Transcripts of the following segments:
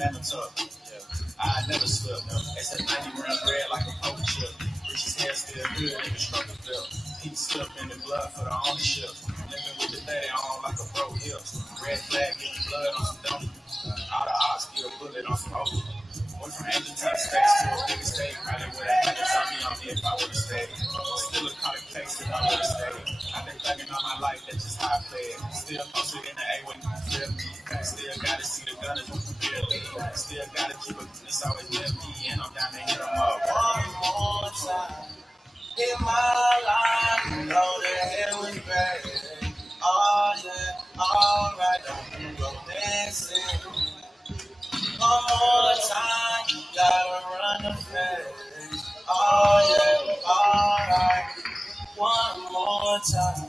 man, I'm tough. I never slip. It's a 90 round bread like a poker chip. Rich's hair still good, nigga struggle flip. Heat slip in the blood for the ownership. Living with the daddy on like a bro hips. Red flag, getting blood on some dummy. All the odds, get a bullet on some over. Went from Angel to the States to a bigger state. Probably would have had to tell me on me if I would have stayed. Still a kind of case if I would have stayed. I've been thugging all my life, that's just how I play it. Still posted in the A when you feel me. Still gotta see the gunners when you feel me. Still gotta keep it, it's always left me. And I'm down to hit them up. One more time. In my life, you know the hell was bad. Oh yeah, alright, don't go dancing. One more time, you gotta run the fast. Oh yeah, alright, one more time.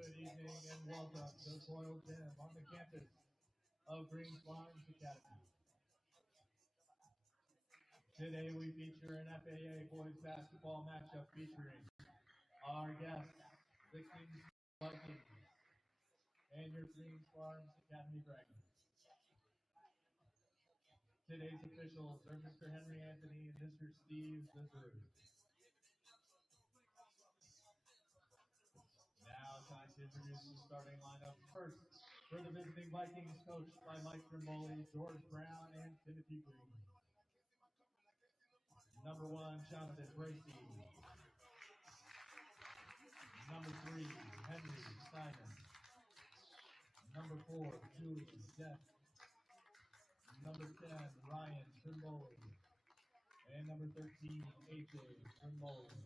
Good evening and welcome to Coil Gym on the campus of Green Farms Academy. Today we feature an FAA boys basketball matchup featuring our guests, the Kings Vikings, and your Green Farms Academy Dragons. Today's officials are Mr. Henry Anthony and Mr. Steve Zizzer. Now time to introduce the starting lineup. First, for the visiting Vikings, coached by Mike Trimboli, George Brown, and Timothy Green. Number 1, Jonathan Bracey. Number 3, Henry Simon. Number 4, Julie Jeff. Number 10, Ryan Trimboli. And number 13, AJ Trimboli.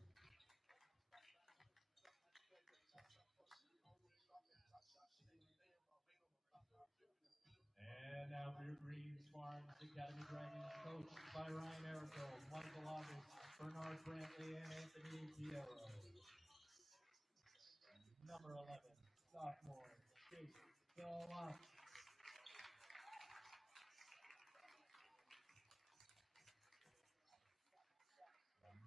And now for your Green Farms Academy Dragons, coached by Ryan Erico, Michael August, Bernard Brantley, and Anthony Piero. Number 11, sophomore, Chase Deluxe.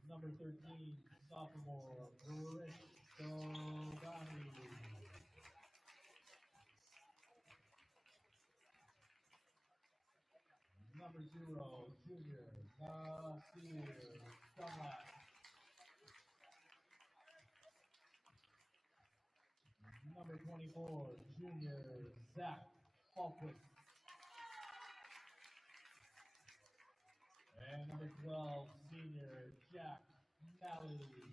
Number 13, sophomore, Rich Dogani. Number 0, junior, Nasir Dunlap. Number 24, junior, Zach Falkis. And number 12, senior, Jack Malley.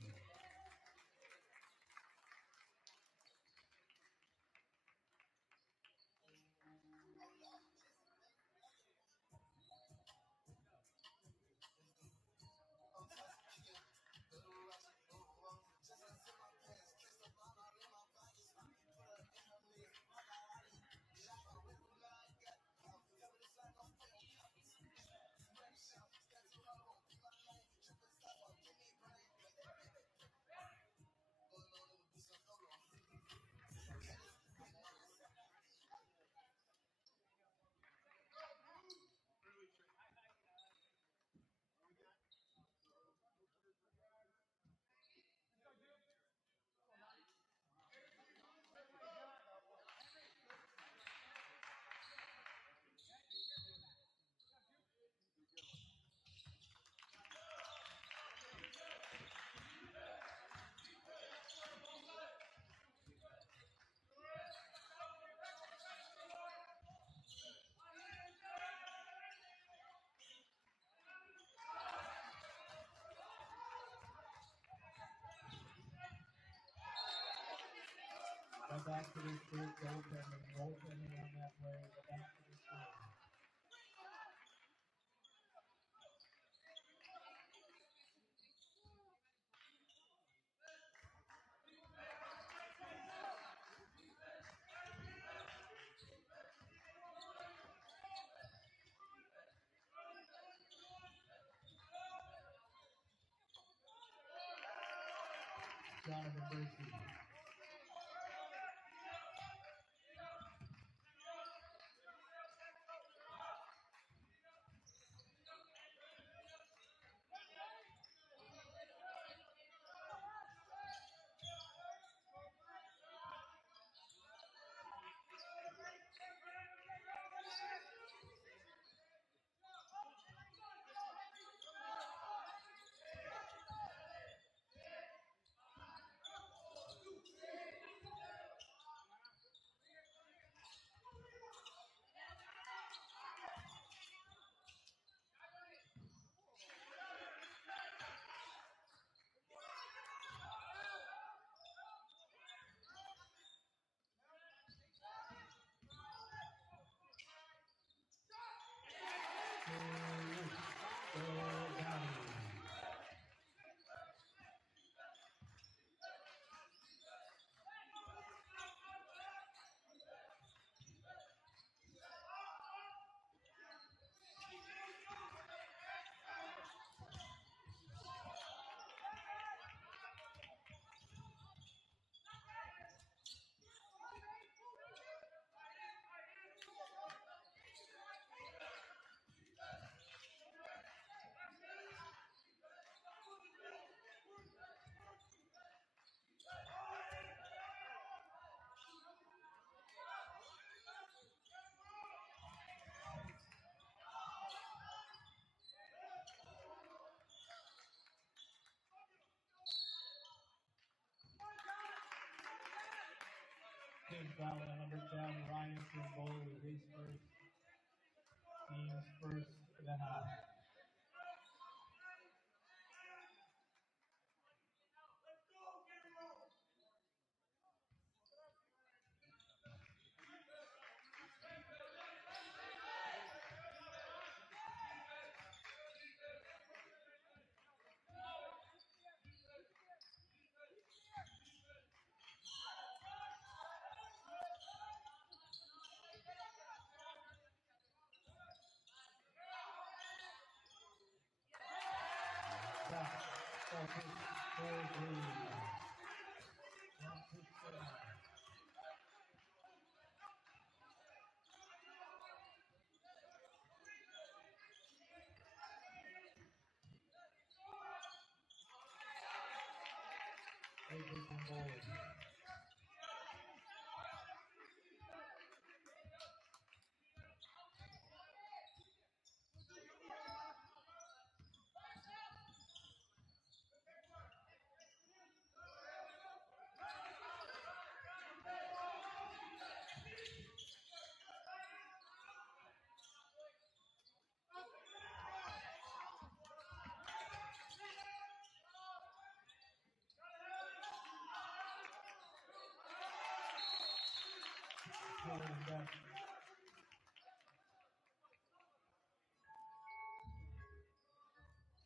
But back to the scoop, goaltending on that play, but back to the scoop. Jonathan Bracey. Team foul on number 10, Ryan Trimble with his first, team's first of the half.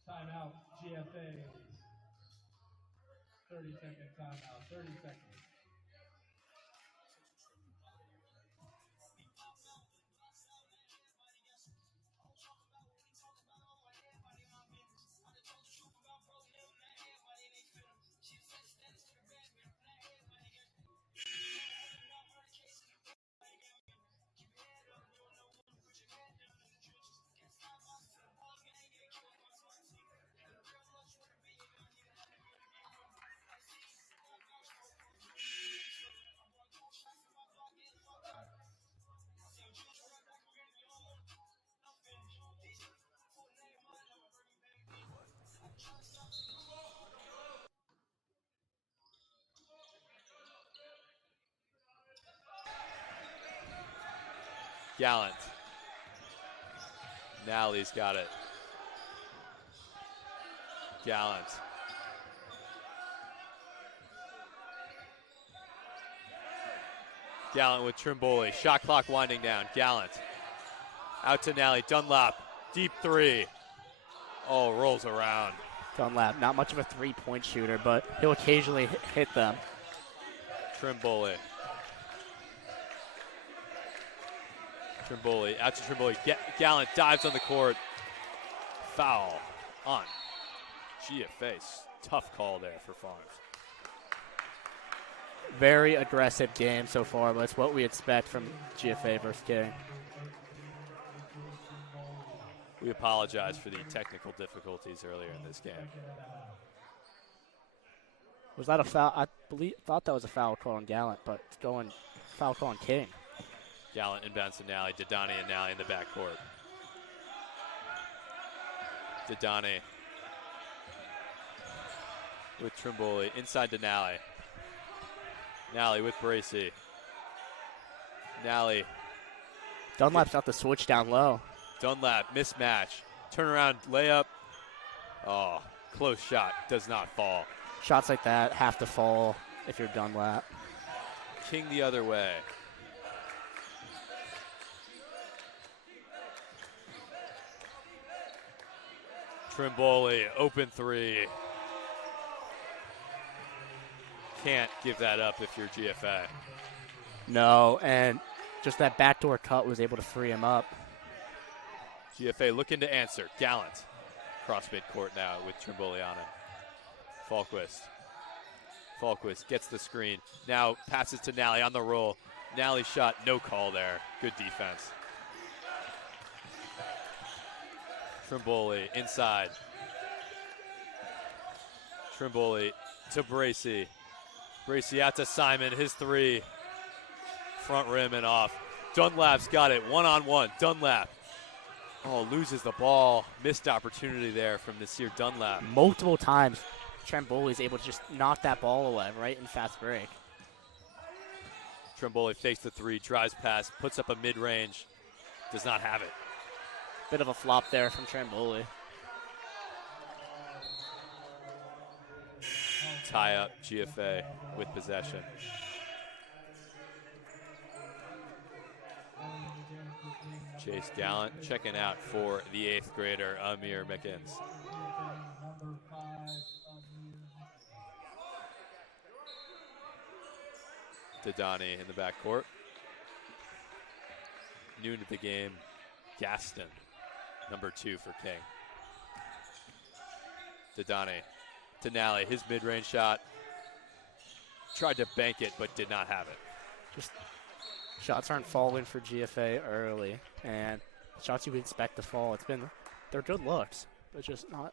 Timeout, GFA. 30-second timeout, 30 seconds. Gallant. Nally's got it. Gallant. Gallant with Trimboli. Shot clock winding down. Gallant. Out to Nally. Dunlap. Deep three. Oh, rolls around. Dunlap, not much of a three-point shooter, but he'll occasionally hit them. Trimboli. Trimboli. Out to Trimboli. Gallant dives on the court. Foul on GFA. Tough call there for Farms. Very aggressive game so far, but it's what we expect from GFA versus King. We apologize for the technical difficulties earlier in this game. Was that a foul? I thought that was a foul call on Gallant, but it's going foul call on King. Gallant inbounds to Nally. Didani and Nally in the backcourt. Didani with Trimboli inside to Nally. Nally with Bracy. Nally. Dunlap's got the switch down low. Dunlap, mismatch. Turnaround layup. Oh, close shot. Does not fall. Shots like that have to fall if you're Dunlap. King the other way. Trimboli, open three. Can't give that up if you're GFA. No, and just that backdoor cut was able to free him up. GFA looking to answer. Gallant. Cross midcourt now with Trimboli on him. Falquist. Falquist gets the screen. Now passes to Nally on the roll. Nally shot, no call there. Good defense. Trimboli inside. Trimboli to Bracy. Bracy out to Simon, his three. Front rim and off. Dunlap's got it, one-on-one. Dunlap. Oh, loses the ball. Missed opportunity there from Nasir Dunlap. Multiple times, Trimboli is able to just knock that ball away right in fast break. Trimboli fakes the three, drives past, puts up a mid-range, does not have it. Bit of a flop there from Trimboli. Tie up GFA with possession. Chase Gallant checking out for the 8th grader, Amir Mickens. Dadani in the backcourt. New to the game, Gaston, number 2 for King. Dadani to Nally, his mid-range shot. Tried to bank it, but did not have it. Just shots aren't falling for GFA early, and shots you would expect to fall. They're good looks, but just not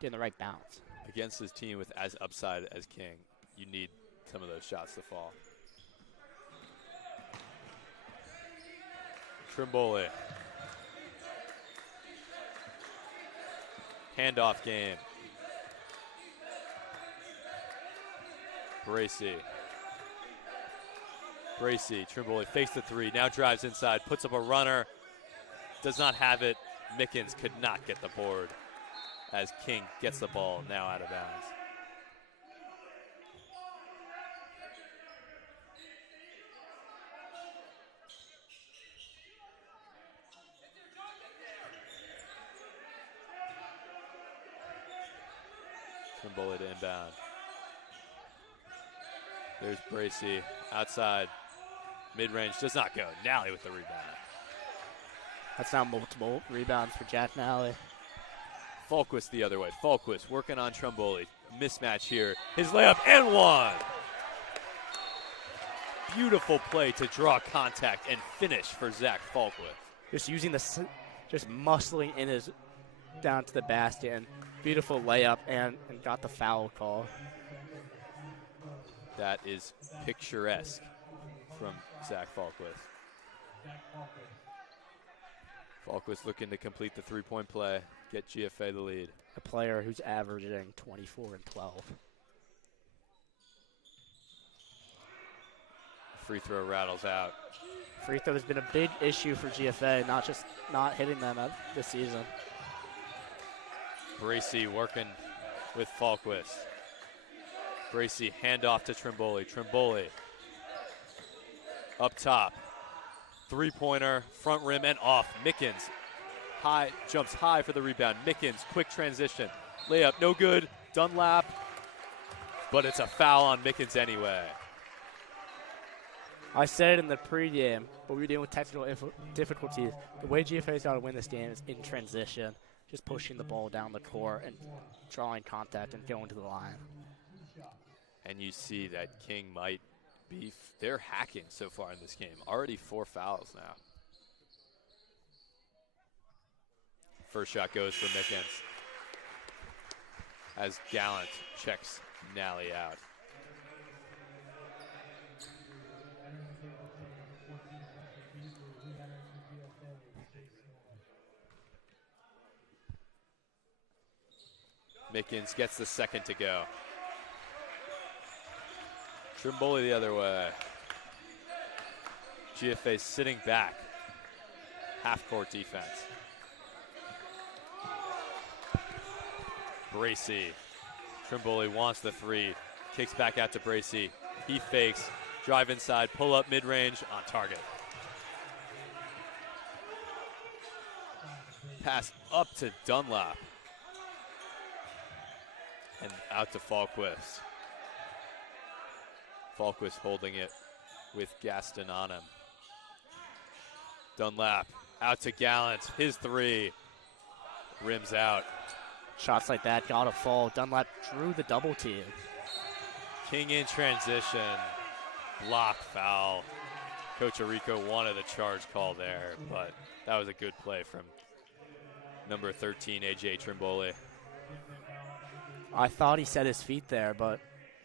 getting the right bounce. Against his team with as upside as King, you need some of those shots to fall. Trimboli. Handoff game. Bracy, Trimboli fakes the three, now drives inside, puts up a runner, does not have it. Mickens could not get the board as King gets the ball now out of bounds. Trimboli to inbound. There's Bracy outside, mid-range, does not go. Nally with the rebound. That's now multiple rebounds for Jack Nally. Falquist the other way. Falquist working on Trimboli. Mismatch here. His layup and one. Beautiful play to draw contact and finish for Zach Falquist. Just using just muscling in his down to the basket, and beautiful layup, and got the foul call. That is picturesque from Zach Falquist. Falquist looking to complete the three-point play, get GFA the lead. A player who's averaging 24 and 12. Free throw rattles out. Free throw has been a big issue for GFA, not just not hitting them this season. Bracy working with Falquist. Bracy handoff to Trimboli. Trimboli up top. Three-pointer, front rim and off. Mickens jumps high for the rebound. Mickens, quick transition. Layup, no good. Dunlap, but it's a foul on Mickens anyway. I said it in the pregame, but we were dealing with technical difficulties. The way GFA's got to win this game is in transition, just pushing the ball down the court and drawing contact and going to the line. And you see that King might be, they're hacking so far in this game. Already 4 fouls now. First shot goes for Mickens as Gallant checks Nally out. Mickens gets the second to go. Trimboli the other way. GFA sitting back. Half-court defense. Bracy. Trimboli wants the three. Kicks back out to Bracy. He fakes. Drive inside. Pull up mid-range on target. Pass up to Dunlap. And out to Falquist. Falquist holding it with Gaston on him. Dunlap out to Gallant. His three rims out. Shots like that gotta fall. Dunlap drew the double team. King in transition. Block foul. Coach Arico wanted a charge call there, but that was a good play from number 13, AJ Trimboli. I thought he set his feet there, but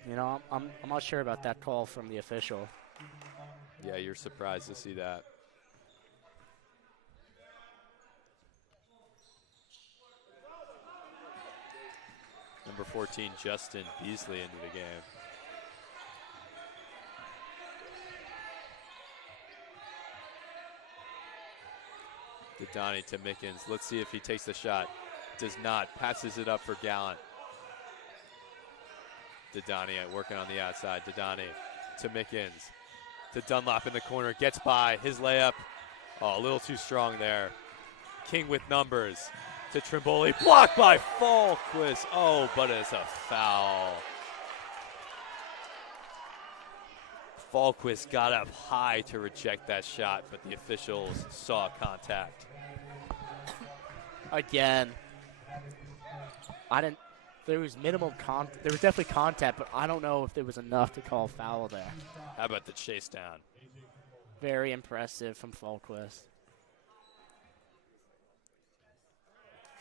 you know, I'm not sure about that call from the official. Yeah, you're surprised to see that. Number 14, Justin Beasley into the game. Didani to Mickens. Let's see if he takes the shot. Does not. Passes it up for Gallant. Didani working on the outside. Didani to Mickens. To Dunlap in the corner. Gets by. His layup. Oh, a little too strong there. King with numbers. To Trimboli. Blocked by Falquist. Oh, but it's a foul. Falquist got up high to reject that shot, but the officials saw contact. Again, there was minimal there was definitely contact, but I don't know if there was enough to call foul there. How about the chase down? Very impressive from Falquist.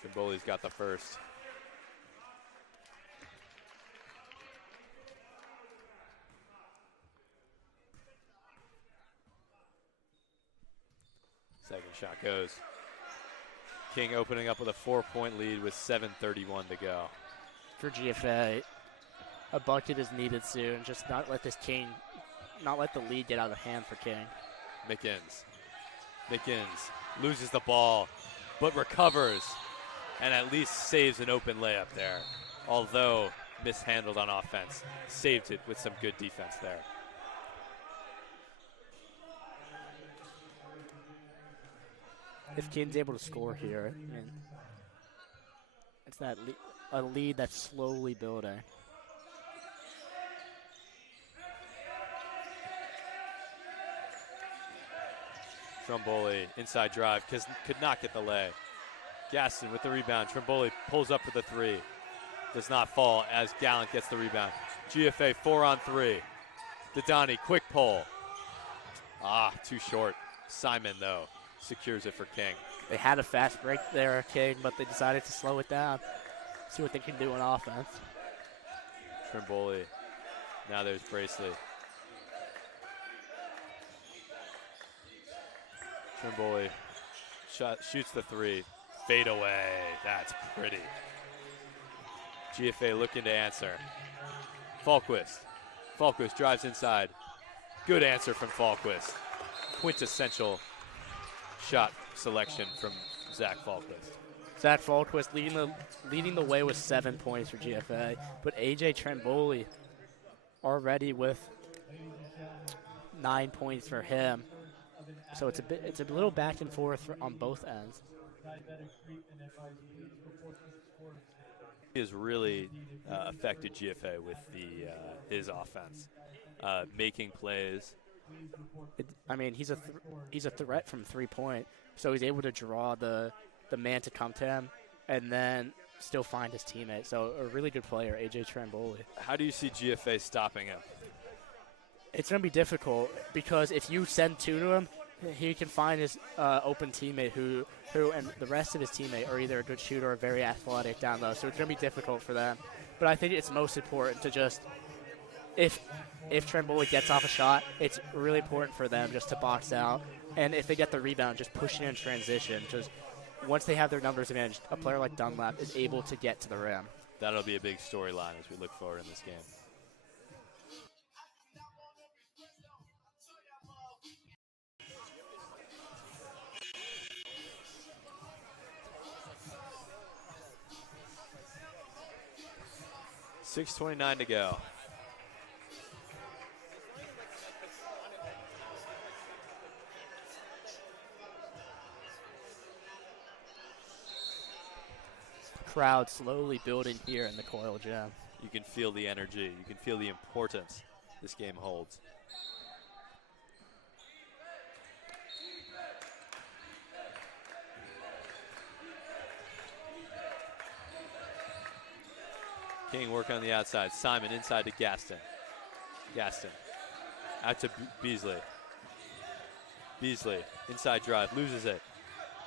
Trimboli's got the first. Second shot goes. King opening up with a 4-point lead with 7:31 to go. For GFA, a bucket is needed soon. Just not let the lead get out of hand for King. Mickens loses the ball, but recovers and at least saves an open layup there. Although mishandled on offense, saved it with some good defense there. If King's able to score here, I mean, it's a lead that's slowly building. Trimboli, inside drive, could not get the lay. Gaston with the rebound. Trimboli pulls up for the three. Does not fall as Gallant gets the rebound. GFA 4-on-3. Didani, quick pull. Too short. Simon, though, secures it for King. They had a fast break there, King, but they decided to slow it down. See what they can do on offense. Trimboli. Now there's Braceley. Trimboli shoots the three. Fade away. That's pretty. GFA looking to answer. Falquist. Falquist drives inside. Good answer from Falquist. Quintessential shot selection from Zach Falquist. Zach Falquist leading the way with 7 points for GFA, but AJ Trimboli already with 9 points for him. So it's a little back and forth on both ends. He has really affected GFA with his offense, making plays. He's a threat from 3-point, so he's able to draw the man to come to him and then still find his teammate. So a really good player, AJ Trimboli. How do you see GFA stopping him? It's going to be difficult because if you send two to him, he can find his open teammate who and the rest of his teammate are either a good shooter or very athletic down low. So it's going to be difficult for them. But I think it's most important to just, if Trimboli gets off a shot, it's really important for them just to box out. And if they get the rebound, just pushing in transition. Just once they have their numbers advantage, a player like Dunlap is able to get to the rim. That'll be a big storyline as we look forward in this game. .6:29 to go. Crowd slowly building here in the Coyle Gym. You can feel the energy. You can feel the importance this game holds. King work on the outside. Simon inside to Gaston. Gaston out to Beasley. Beasley inside drive, loses it.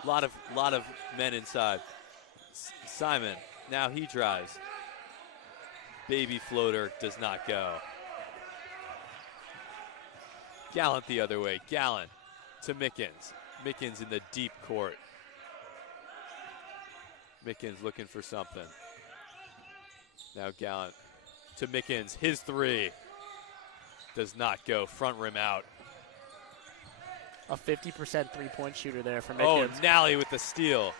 Lot of men inside. Simon, now he drives. Baby floater does not go. Gallant the other way. Gallant to Mickens. Mickens in the deep court. Mickens looking for something. Now Gallant to Mickens. His three does not go. Front rim out. A 50% three-point shooter there for Oh, Mickens. Nally with the steal.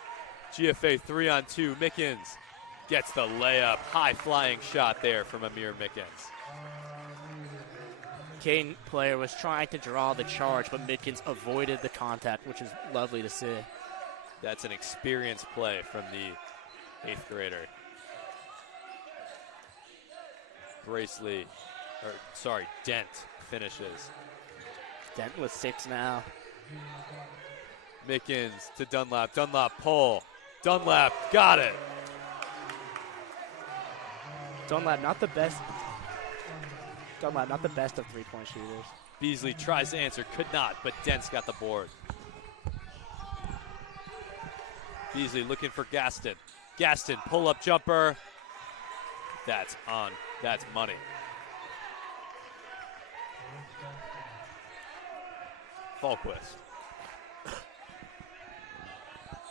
GFA 3-on-2. Mickens gets the layup. High-flying shot there from Amir Mickens. Kane player was trying to draw the charge, but Mickens avoided the contact, which is lovely to see. That's an experienced play from the 8th grader. Dent finishes. Dent with 6 now. Mickens to Dunlap. Dunlap pull. Dunlap got it. Dunlap not the best. Dunlap not the best of three-point shooters. Beasley tries to answer, could not, but Dent's got the board. Beasley looking for Gaston. Gaston, pull-up jumper. That's on. That's money.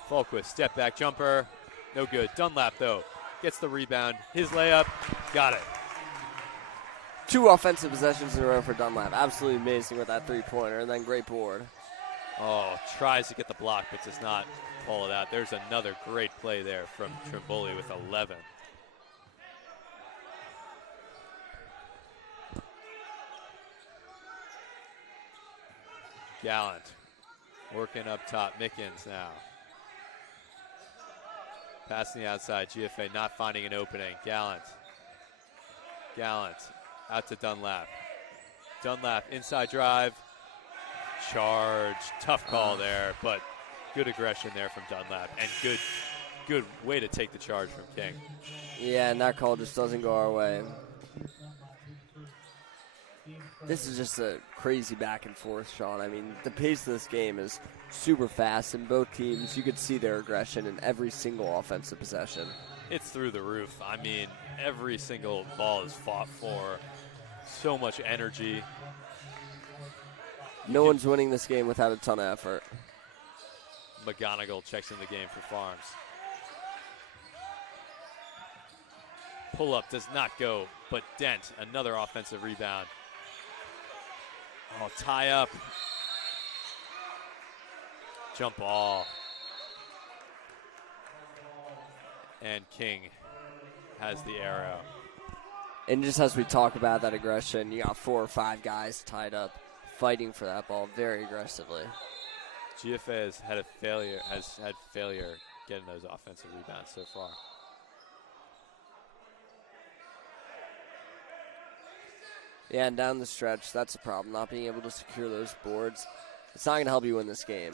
Falquist, step back jumper. No good. Dunlap, though, gets the rebound. His layup, got it. 2 offensive possessions in a row for Dunlap. Absolutely amazing with that three-pointer, and then great board. Oh, tries to get the block, but does not pull it out. There's another great play there from Trimboli with 11. Gallant working up top. Mickens now. Passing the outside. GFA not finding an opening. Gallant out to Dunlap. Dunlap inside drive. Charge. Tough call there, but good aggression there from Dunlap, and good way to take the charge from King. Yeah, and that call just doesn't go our way. This is just a crazy back and forth, Sean. I mean, the pace of this game is super fast, and both teams, you could see their aggression in every single offensive possession. It's through the roof. I mean, every single ball is fought for. So much energy. No one's winning this game without a ton of effort. McGonigal checks in the game for Farms. Pull-up does not go, but Dent, another offensive rebound. Oh, tie up. Jump ball. And King has the arrow. And just as we talk about that aggression, you got 4 or 5 guys tied up, fighting for that ball very aggressively. GFA has had failure getting those offensive rebounds so far. Yeah, and down the stretch, that's a problem, not being able to secure those boards. It's not going to help you win this game.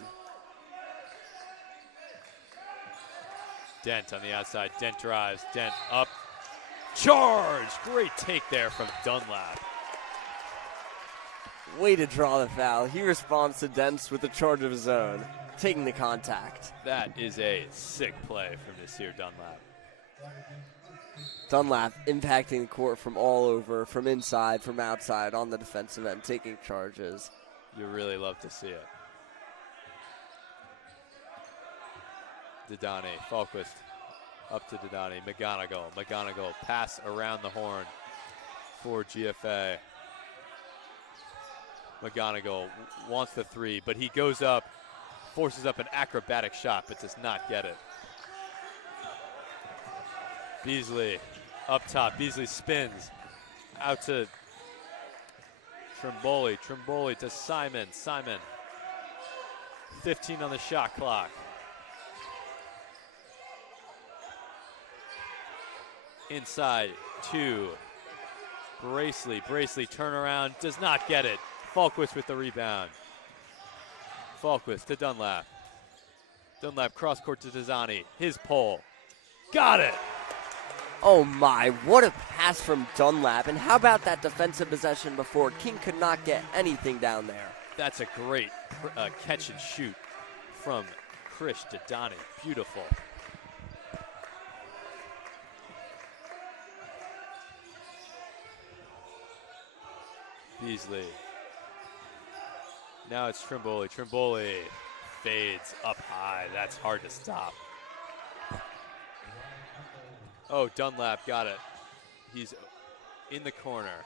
Dent on the outside. Dent drives. Dent up. Charge! Great take there from Dunlap. Way to draw the foul. He responds to Dents with a charge of his own, taking the contact. That is a sick play from Nasir Dunlap. Dunlap impacting the court from all over, from inside, from outside, on the defensive end, taking charges. You really love to see it. Didani, Falquist, up to Didani. McGonigal, pass around the horn for GFA. McGonigal wants the 3, but he goes up, forces up an acrobatic shot, but does not get it. Beasley up top. Beasley spins out to Trimboli. Trimboli to Simon. Simon. 15 on the shot clock. Inside 2. Bracely. Bracely turnaround. Does not get it. Falquist with the rebound. Falquist to Dunlap. Dunlap cross court to Dizani. His pull. Got it. Oh my, what a pass from Dunlap. And how about that defensive possession before? King could not get anything down there. That's a great catch and shoot from Krish Didani. Beautiful. Beasley. Now it's Trimboli. Trimboli fades up high. That's hard to stop. Oh, Dunlap got it. He's in the corner.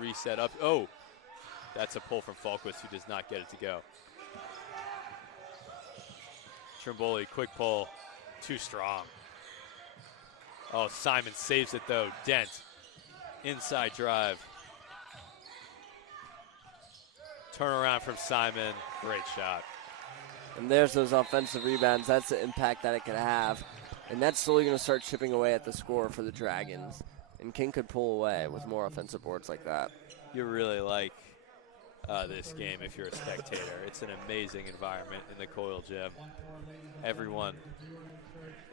Reset up. Oh, That's a pull from Falquist, who does not get it to go. Trimboli, quick pull, too strong. Oh, Simon saves it though. Dent, inside drive. Turnaround from Simon, great shot. And there's those offensive rebounds. That's the impact that it could have. And that's slowly going to start chipping away at the score for the Dragons. And King could pull away with more offensive boards like that. You really like this game if you're a spectator. It's an amazing environment in the Coyle Gym. Everyone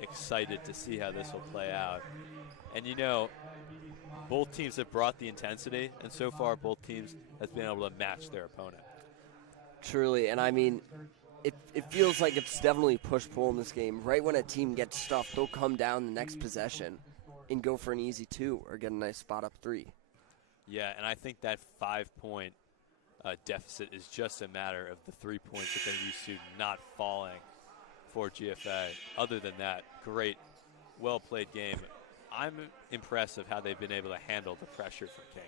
excited to see how this will play out. And you know, both teams have brought the intensity, and so far both teams have been able to match their opponent. Truly, and I mean, it feels like it's definitely push-pull in this game. Right when a team gets stuffed, they'll come down the next possession and go for an easy 2 or get a nice spot up 3. Yeah, and I think that 5-point deficit is just a matter of the 3 points that they're used to not falling for GFA. Other than that, great, well-played game. I'm impressed of how they've been able to handle the pressure from King.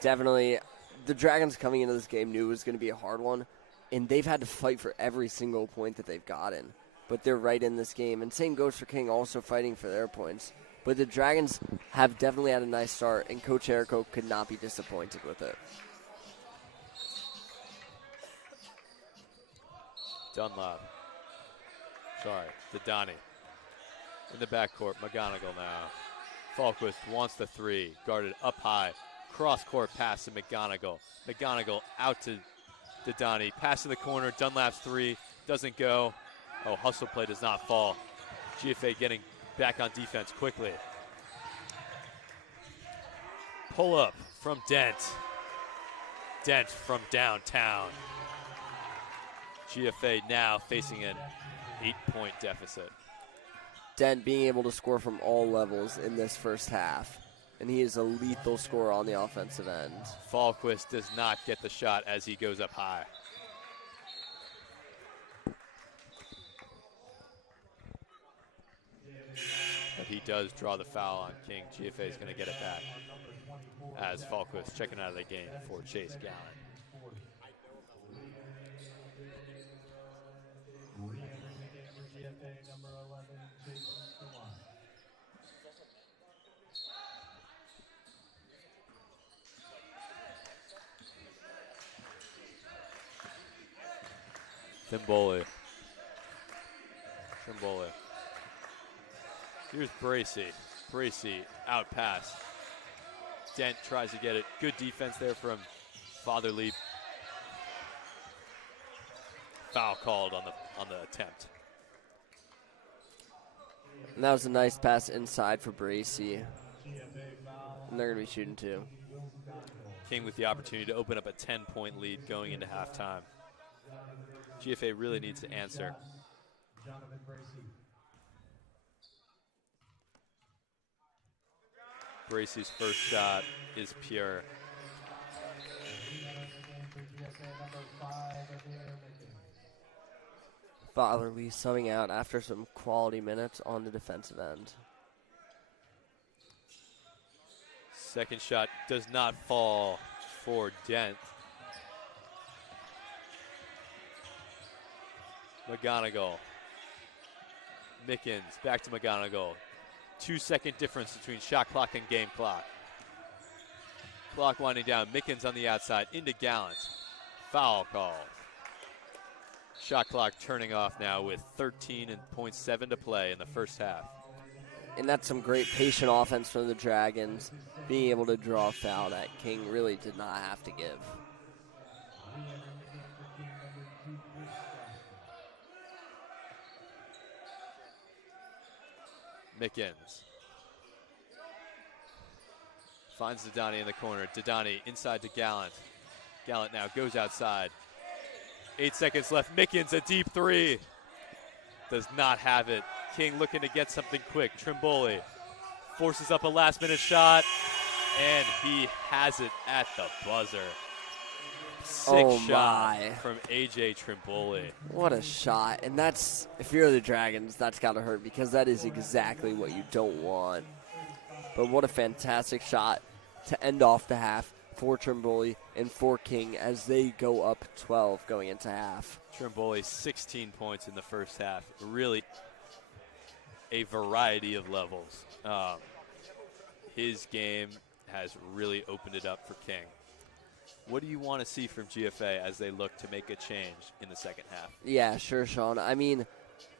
Definitely. The Dragons coming into this game knew it was going to be a hard one, and they've had to fight for every single point that they've gotten. But they're right in this game, and same goes for King, also fighting for their points. But the Dragons have definitely had a nice start, and Coach Errico could not be disappointed with it. Dunlap. Sorry, Didani. In the backcourt, McGonigal now. Falquist wants the 3, guarded up high. Cross-court pass to McGonigal. McGonigal out to Didani. Pass to the corner, Dunlap's 3, doesn't go. Oh, hustle play does not fall. GFA getting back on defense quickly. Pull up from Dent. Dent from downtown. GFA now facing an 8-point deficit. Dent being able to score from all levels in this first half, and he is a lethal scorer on the offensive end. Falquist does not get the shot as he goes up high. But he does draw the foul on King. GFA is going to get it back as Falquist checking out of the game for Chase Gallant. Trimboli. Here's Bracy. Bracy out pass. Dent tries to get it. Good defense there from Fatherly. Foul called on the attempt. And that was a nice pass inside for Bracy. And they're going to be shooting 2. King with the opportunity to open up a 10-point lead going into halftime. GFA really needs to answer. Bracy's first shot is pure. Fatherly subbing out after some quality minutes on the defensive end. Second shot does not fall for Dent. McGonigal. Mickens back to McGonigal. 2-second difference between shot clock and game clock. Clock winding down. Mickens on the outside into Gallant. Foul call. Shot clock turning off now with 13.7 to play in the first half. And that's some great patient offense from the Dragons, being able to draw a foul that King really did not have to give. Mickens finds Didani in the corner. Didani inside to Gallant. Gallant now goes outside. 8 seconds left. Mickens, a deep 3. Does not have it. King looking to get something quick. Trimboli forces up a last-minute shot, and he has it at the buzzer. Sick shot from A.J. Trimboli. What a shot. And that's, if you're the Dragons, that's got to hurt because that is exactly what you don't want. But what a fantastic shot to end off the half. for Trimboli and for King as they go up 12 going into half. Trimboli 16 points in the first half. Really a variety of levels. His game has really opened it up for King. What do you want to see from GFA as they look to make a change in the second half? Yeah, sure, Sean. I mean,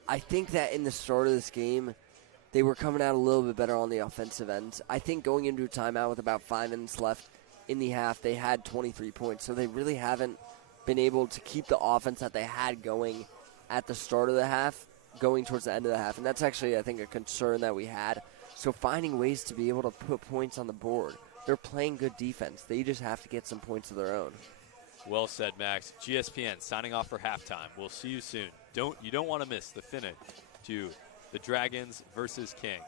I think that in the start of this game, they were coming out a little bit better on the offensive end. I think going into a timeout with about 5 minutes left in the half, they had 23 points. So they really haven't been able to keep the offense that they had going at the start of the half, going towards the end of the half. And that's actually, I think, a concern that we had. So finding ways to be able to put points on the board. They're playing good defense. They just have to get some points of their own. Well said, Max. GSPN signing off for halftime. We'll see you soon. You don't want to miss the finish to the Dragons versus King.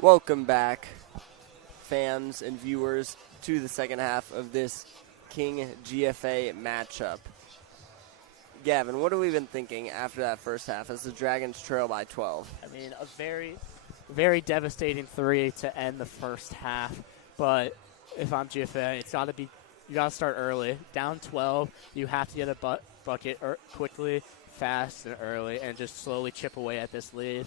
Welcome back, fans and viewers, to the second half of this King GFA matchup. Gavin, what have we been thinking after that first half as the Dragons trail by 12? I mean, a very, very devastating 3 to end the first half. But if I'm GFA, it's got to be, you got to start early. Down 12, you have to get a bucket quickly, fast, and early, and just slowly chip away at this lead.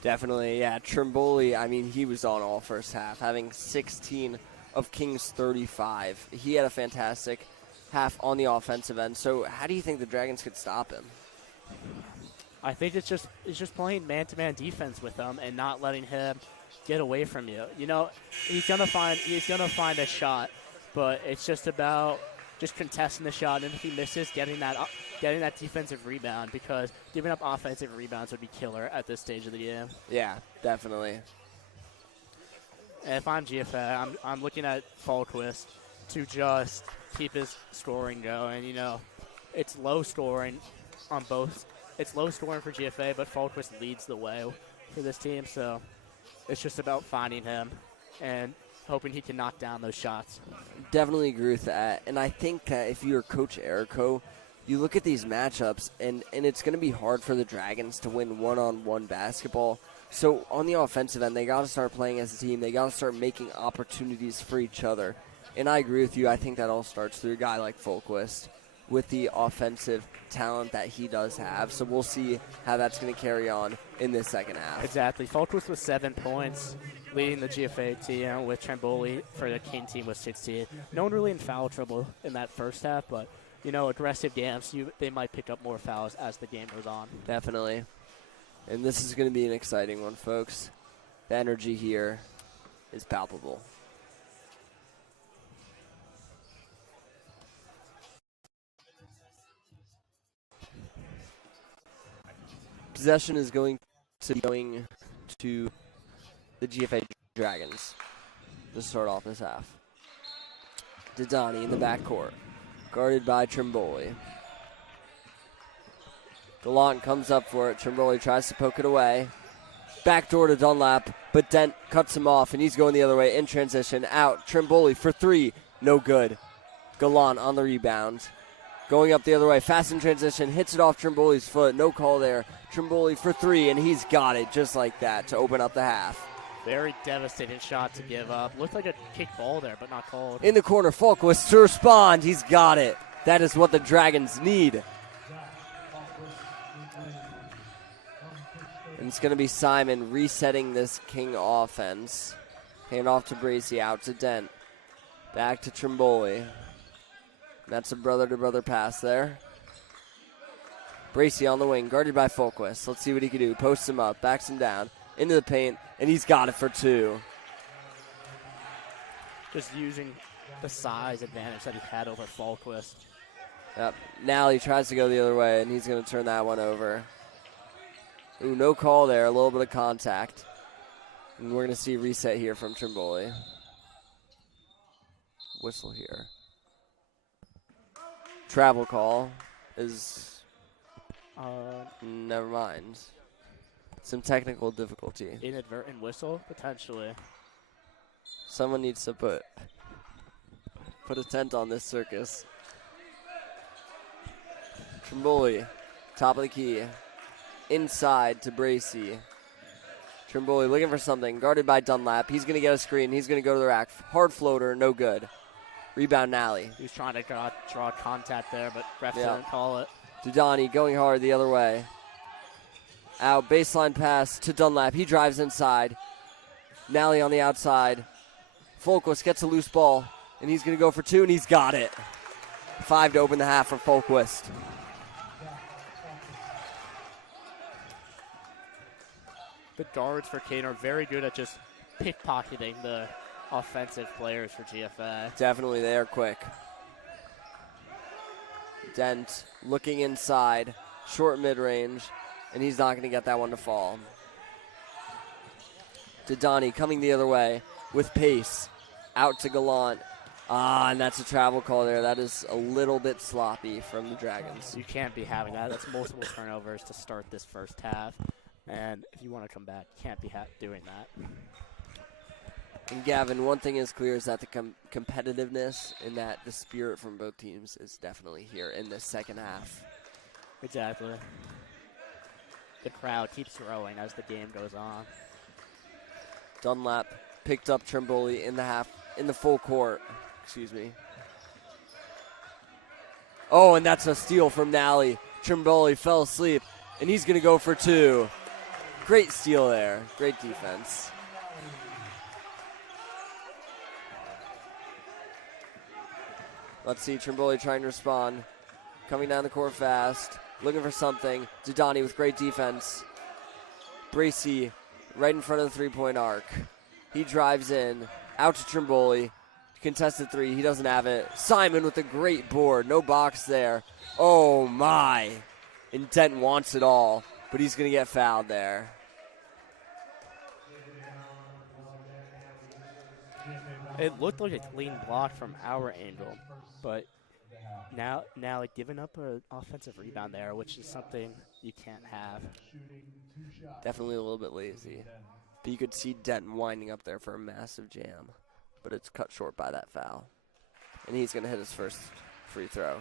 Definitely, yeah. Trimboli, I mean, he was on all first half, having 16 of King's 35. He had a fantastic half on the offensive end. So how do you think the Dragons could stop him? I think it's just playing man-to-man defense with him and not letting him get away from you. You know, he's gonna find a shot, but it's just about just contesting the shot, and if he misses, getting that defensive rebound, because giving up offensive rebounds would be killer at this stage of the game. Yeah, definitely. And if I'm GFA, I'm looking at Falquist to just keep his scoring going. You know, it's low scoring on both. It's low scoring for GFA, but Falquist leads the way for this team. So it's just about finding him and hoping he can knock down those shots. Definitely agree with that. And I think that if you're Coach Errico, you look at these matchups, and it's going to be hard for the Dragons to win one-on-one basketball. So on the offensive end, they got to start playing as a team. They got to start making opportunities for each other. And I agree with you. I think that all starts through a guy like Falquist with the offensive talent that he does have. So we'll see how that's going to carry on in this second half. Exactly. Falquist with 7 points, leading the GFA team, with Trimboli for the King team with 16. No one really in foul trouble in that first half, but, you know, aggressive games, they might pick up more fouls as the game goes on. Definitely. And this is going to be an exciting one, folks. The energy here is palpable. Possession is going to the GFA Dragons to start off this half. Didani in the backcourt, guarded by Trimboli. Gallant comes up for it. Trimboli tries to poke it away. Backdoor to Dunlap, but Dent cuts him off, and he's going the other way in transition. Out. Trimboli for 3. No good. Gallant on the rebound. Going up the other way. Fast in transition. Hits it off Trimboli's foot. No call there. Trimboli for 3, and he's got it just like that to open up the half. Very devastating shot to give up. Looked like a kick ball there, but not called. In the corner, Falquist to respond. He's got it. That is what the Dragons need. And And it's going to be Simon resetting this King offense. Hand off to Bracy, out to Dent. Back to Trimboli. That's a brother-to-brother pass there. Bracy on the wing, guarded by Folquist. Let's see what he can do. Posts him up, backs him down, into the paint, and he's got it for 2. Just using the size advantage that he had over Folquist. Yep. Now he tries to go the other way, and he's going to turn that one over. Ooh, no call there. A little bit of contact. And we're going to see a reset here from Trimboli. Whistle here. Travel call is... never mind. Some technical difficulty. Inadvertent whistle, potentially. Someone needs to put a tent on this circus. Trimboli, top of the key. Inside to Bracy. Trimboli looking for something. Guarded by Dunlap. He's going to get a screen. He's going to go to the rack. Hard floater, no good. Rebound, Nally. He was trying to draw contact there, but ref didn't call it. Dudani going hard the other way. Out, baseline pass to Dunlap. He drives inside. Nally on the outside. Folquist gets a loose ball, and he's going to go for 2, and he's got it. 5 to open the half for Folquist. The guards for Kane are very good at just pickpocketing the offensive players for GFA. Definitely, they are quick. Dent looking inside, short mid-range, and he's not going to get that one to fall. Dudani coming the other way with pace, out to Gallant. And that's a travel call there. That is a little bit sloppy from the Dragons. You can't be having that. That's multiple turnovers to start this first half. And if you want to come back, you can't be doing that. And Gavin, one thing is clear is that the competitiveness and that the spirit from both teams is definitely here in this second half. Exactly. The crowd keeps growing as the game goes on. Dunlap picked up Trimboli in the full court. Excuse me. Oh, and that's a steal from Nally. Trimboli fell asleep, and he's going to go for 2. Great steal there. Great defense. Let's see, Trimboli trying to respond. Coming down the court fast. Looking for something. Dudani with great defense. Bracy right in front of the three-point arc. He drives in. Out to Trimboli. Contested 3. He doesn't have it. Simon with a great board. No box there. Oh, my. And Dent wants it all, but he's going to get fouled there. It looked like a clean block from our angle, but now like giving up an offensive rebound there, which is something you can't have. Definitely a little bit lazy. But you could see Dent winding up there for a massive jam, but it's cut short by that foul. And he's going to hit his first free throw.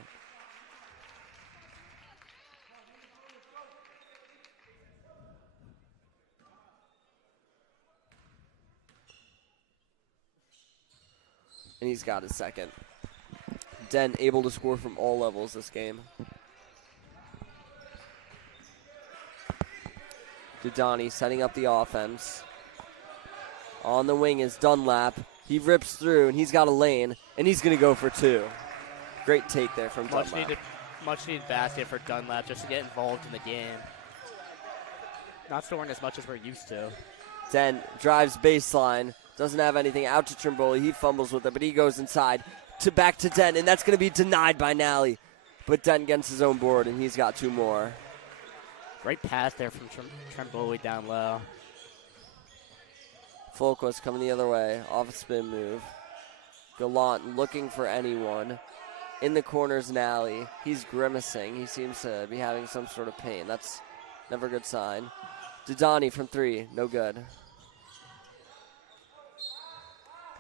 And he's got his second. Dent able to score from all levels this game. Dudani setting up the offense. On the wing is Dunlap. He rips through, and he's got a lane, and he's going to go for 2. Great take there from Dunlap. Much needed basket for Dunlap just to get involved in the game. Not scoring as much as we're used to. Dent drives baseline. Doesn't have anything. Out to Trimboli. He fumbles with it, but he goes inside back to Dent, and that's going to be denied by Nally. But Dent gets his own board, and he's got 2 more. Great pass there from Trimboli down low. Folquist coming the other way. Off a spin move. Gallant looking for anyone. In the corner's Nally. He's grimacing. He seems to be having some sort of pain. That's never a good sign. Dudani from 3. No good.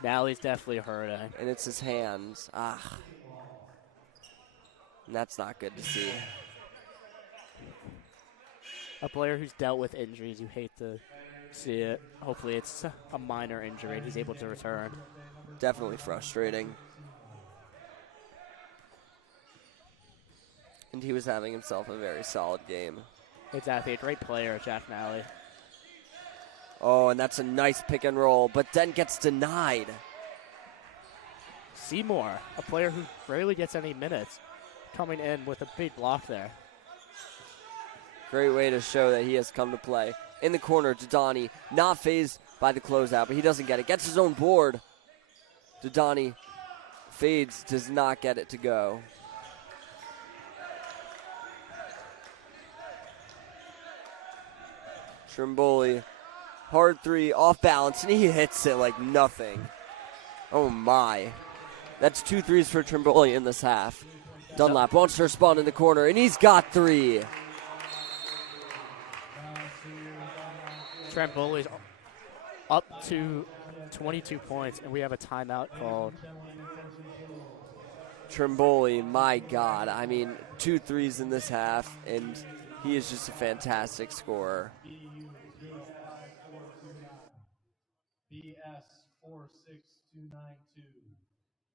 Nally's definitely hurting. And it's his hands. And that's not good to see. A player who's dealt with injuries, you hate to see it. Hopefully it's a minor injury and he's able to return. Definitely frustrating. And he was having himself a very solid game. Exactly. A great player, Jack Nally. Oh, and that's a nice pick and roll, but then gets denied. Seymour, a player who rarely gets any minutes, coming in with a big block there. Great way to show that he has come to play. In the corner, Dodani, not phased by the closeout, but he doesn't get it. Gets his own board. Dodani fades, does not get it to go. Trimboli, hard three, off balance, and he hits it like nothing. Oh my. That's 2 threes for Trimboli in this half. Dunlap wants to respond in the corner, and he's got 3. Trimboli's up to 22 points, and we have a timeout called. Trimboli, my God. I mean, 2 threes in this half, and he is just a fantastic scorer. BS 46292,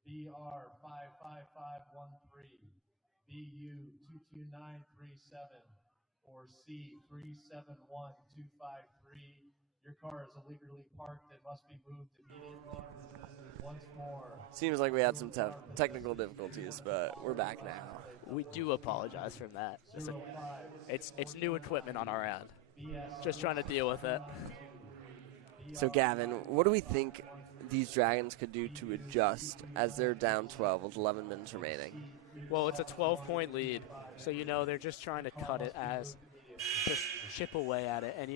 BR 55513, BU 22937, or C 371253. Your car is illegally parked and must be moved immediately. Once more. Seems like we had some technical difficulties, but we're back now. We do apologize for that. It's new equipment on our end. Just trying to deal with it. So, Gavin, what do we think these Dragons could do to adjust as they're down 12 with 11 minutes remaining? Well, it's a 12-point lead, so, they're just trying to cut it as just chip away at it. And,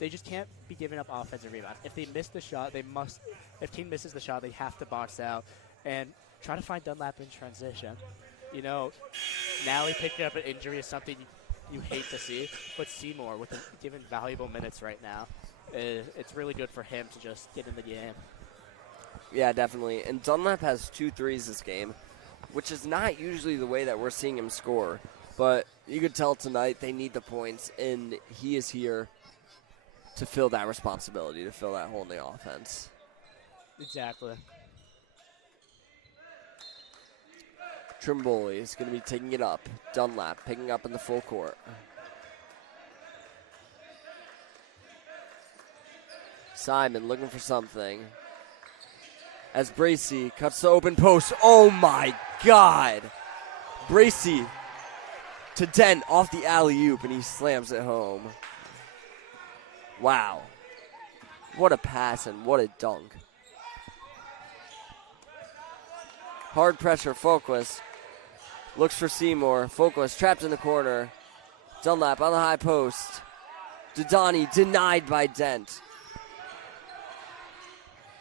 they just can't be giving up offensive rebounds. If they miss the shot, if team misses the shot, they have to box out and try to find Dunlap in transition. Nally picking up an injury is something you hate to see, but Seymour, given valuable minutes right now, it's really good for him to just get in the game. Yeah, definitely. And Dunlap has 2 threes this game, which is not usually the way that we're seeing him score. But you could tell tonight they need the points, and he is here to fill that responsibility, to fill that hole in the offense. Exactly. Trimboli is going to be taking it up. Dunlap picking up in the full court. Simon looking for something. As Bracy cuts the open post. Oh my God! Bracy to Dent off the alley-oop, and he slams it home. Wow. What a pass and what a dunk. Hard pressure, Folquist looks for Seymour. Folquist trapped in the corner. Dunlap on the high post. Dodani denied by Dent.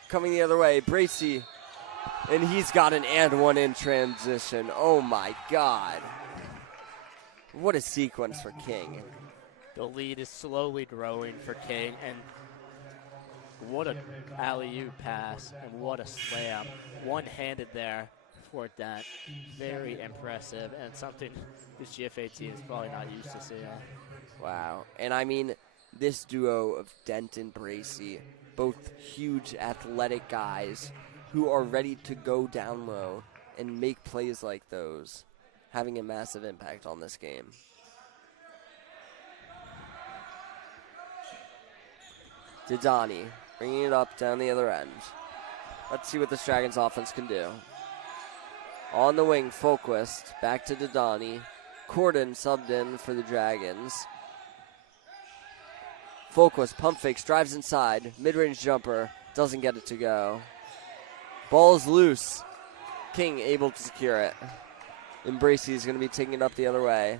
Coming the other way, Bracy, and he's got an and one in transition. Oh my God. What a sequence for King. The lead is slowly growing for King, and what a alley-oop pass, and what a slam. One-handed there for Dent. Very impressive, and something this GFA team is probably not used to seeing. Wow. And I mean, this duo of Dent and Bracy, both huge athletic guys who are ready to go down low and make plays like those, having a massive impact on this game. Dodani bringing it up down the other end. Let's see what this Dragons offense can do. On the wing, Folquist back to Dodani. Corden subbed in for the Dragons. Folquist pump fakes, drives inside. Mid-range jumper, doesn't get it to go. Ball is loose. King able to secure it. And Bracy is going to be taking it up the other way.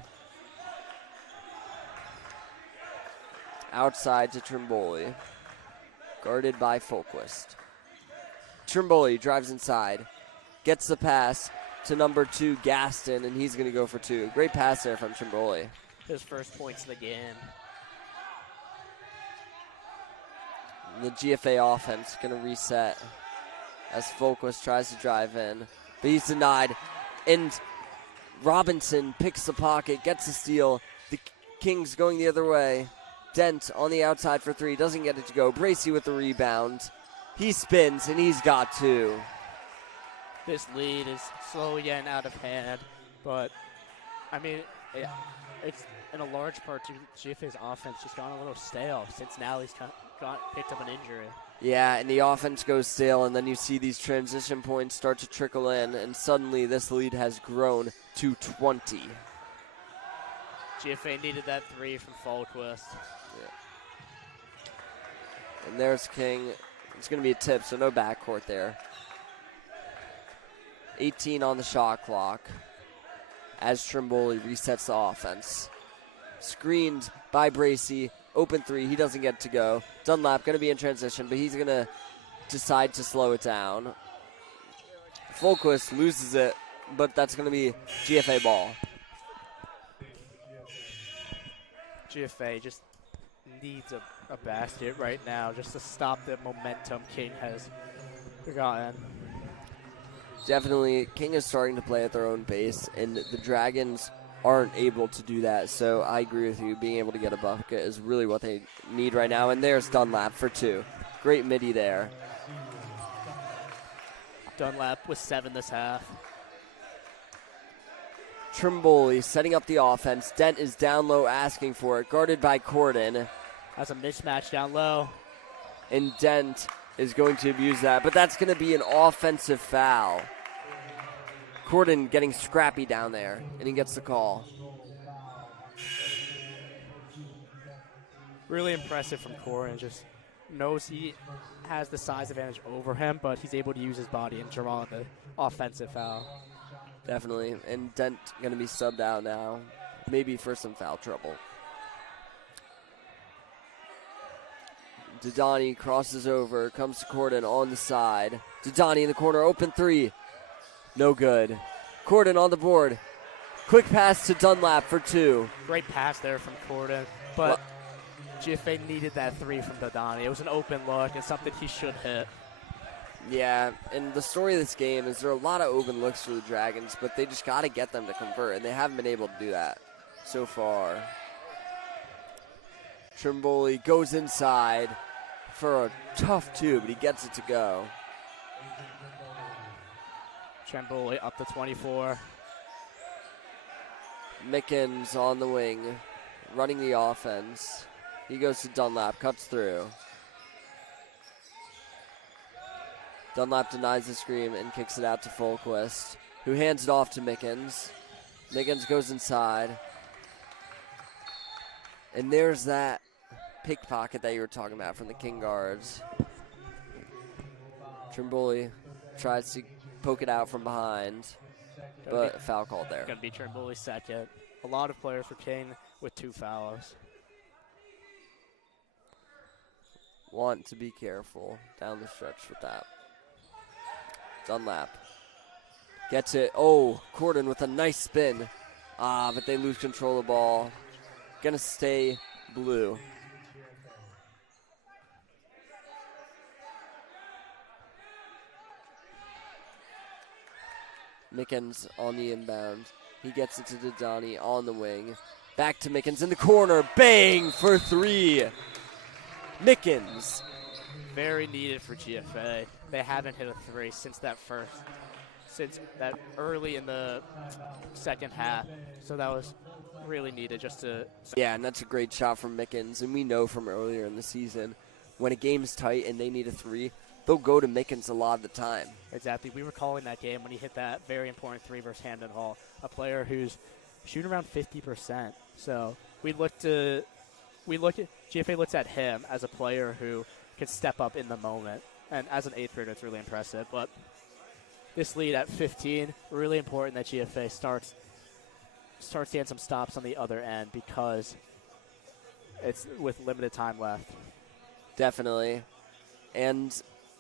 Outside to Trimboli. Guarded by Folquist. Trimboli drives inside. Gets the pass to number 2, Gaston, and he's going to go for 2. Great pass there from Trimboli. His first points of the game. The GFA offense going to reset as Folquist tries to drive in. But he's denied. And Robinson picks the pocket, gets the steal. The Kings going the other way. Dent on the outside for 3. Doesn't get it to go. Bracy with the rebound. He spins, and he's got 2. This lead is slowly getting out of hand, but, I mean, it's in a large part to GFA's offense just gone a little stale since Nally's picked up an injury. Yeah, and the offense goes stale, and then you see these transition points start to trickle in, and suddenly this lead has grown to 20. GFA needed that 3 from Falquist. Yeah. And there's King. It's going to be a tip, so no backcourt there. 18 on the shot clock as Trimboli resets the offense. Screened by Bracey. Open 3. He doesn't get to go. Dunlap going to be in transition, but he's going to decide to slow it down. Fulquist loses it, but that's going to be GFA ball. GFA just needs a basket right now just to stop the momentum King has gotten. Definitely, King is starting to play at their own pace, and the Dragons aren't able to do that. So I agree with you. Being able to get a bucket is really what they need right now. And there's Dunlap for 2. Great midi there. Dunlap with 7 this half. Trimboli setting up the offense. Dent is down low asking for it. Guarded by Corden. That's a mismatch down low. And Dent is going to abuse that. But that's going to be an offensive foul. Corden getting scrappy down there, and he gets the call. Really impressive from Corden. Just knows he has the size advantage over him, but he's able to use his body and draw the offensive foul. Definitely. And Dent going to be subbed out now, maybe for some foul trouble. Didani crosses over, comes to Corden on the side. Didani in the corner, open 3. No good. Corden on the board. Quick pass to Dunlap for 2. Great pass there from Corden, but GFA needed that 3 from Didani. It was an open look and something he should hit. Yeah, and the story of this game is there are a lot of open looks for the Dragons, but they just got to get them to convert, and they haven't been able to do that so far. Trimboli goes inside for a tough 2, but he gets it to go. Trimboli up to 24. Mickens on the wing, running the offense. He goes to Dunlap, cuts through. Dunlap denies the screen and kicks it out to Fulquist, who hands it off to Mickens. Mickens goes inside. And there's that pickpocket that you were talking about from the King guards. Trimboli tries to poke it out from behind, but foul called there. Going to be Trimboli's second. A lot of players for King with 2 fouls. Want to be careful down the stretch with that. Dunlap gets it. Oh, Corden with a nice spin. But they lose control of the ball. Gonna stay blue. Mickens on the inbound. He gets it to Didani on the wing. Back to Mickens in the corner. Bang for 3. Mickens. Very needed for GFA. They haven't hit a 3 since that early in the second half. So that was really needed just to. Yeah, and that's a great shot from Mickens. And we know from earlier in the season, when a game's tight and they need a 3, they'll go to Mickens a lot of the time. Exactly. We were calling that game when he hit that very important 3 versus Hamden Hall, a player who's shooting around 50%. So GFA looks at him as a player who can step up in the moment. And as an 8th grader, it's really impressive. But this lead at 15, really important that GFA starts getting some stops on the other end because it's with limited time left. Definitely. And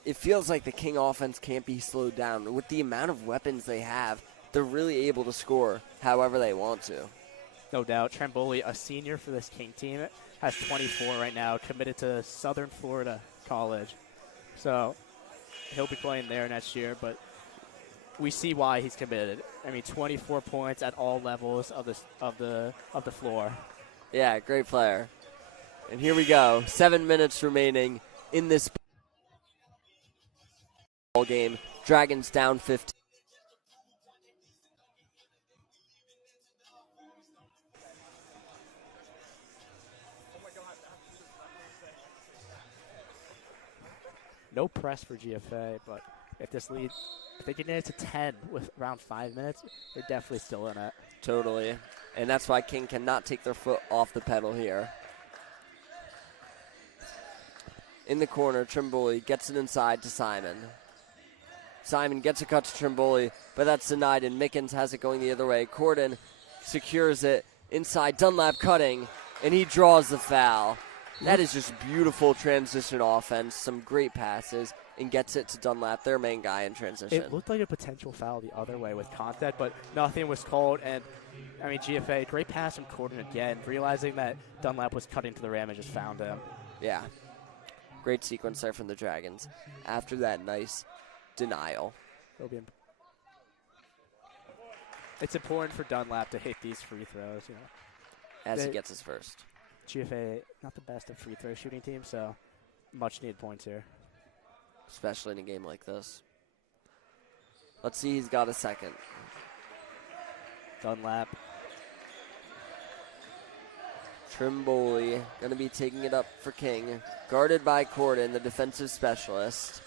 it feels like the King offense can't be slowed down. With the amount of weapons they have, they're really able to score however they want to. No doubt. Trimboli, a senior for this King team, has 24 right now, committed to Southern Florida College. So he'll be playing there next year, but we see why he's committed. I mean, 24 points at all levels of the floor. Yeah, great player. And here we go. 7 minutes remaining in this ball game. Dragons down 15. no press for GFA, but if they can get it to 10 with around 5 minutes, they're definitely still in it. Totally. And that's why King cannot take their foot off the pedal here. In the corner, Trimboli gets it inside to Simon. Simon gets a cut to Trimboli, but that's denied, and Mickens has it going the other way. Corden secures it inside, Dunlap cutting, and he draws the foul. That is just beautiful transition offense, some great passes, and gets it to Dunlap, their main guy in transition. It looked like a potential foul the other way with contact, but nothing was called. And, I mean, GFA, great pass from Corden again, realizing that Dunlap was cutting to the rim and just found him. Yeah. Great sequence there from the Dragons after that nice denial. It's important for Dunlap to hit these free throws, you know. As he gets his first. GFA, not the best of free throw shooting team, so much needed points here. Especially in a game like this. Let's see, he's got a second. Dunlap. Trimboli going to be taking it up for King. Guarded by Corden, the defensive specialist.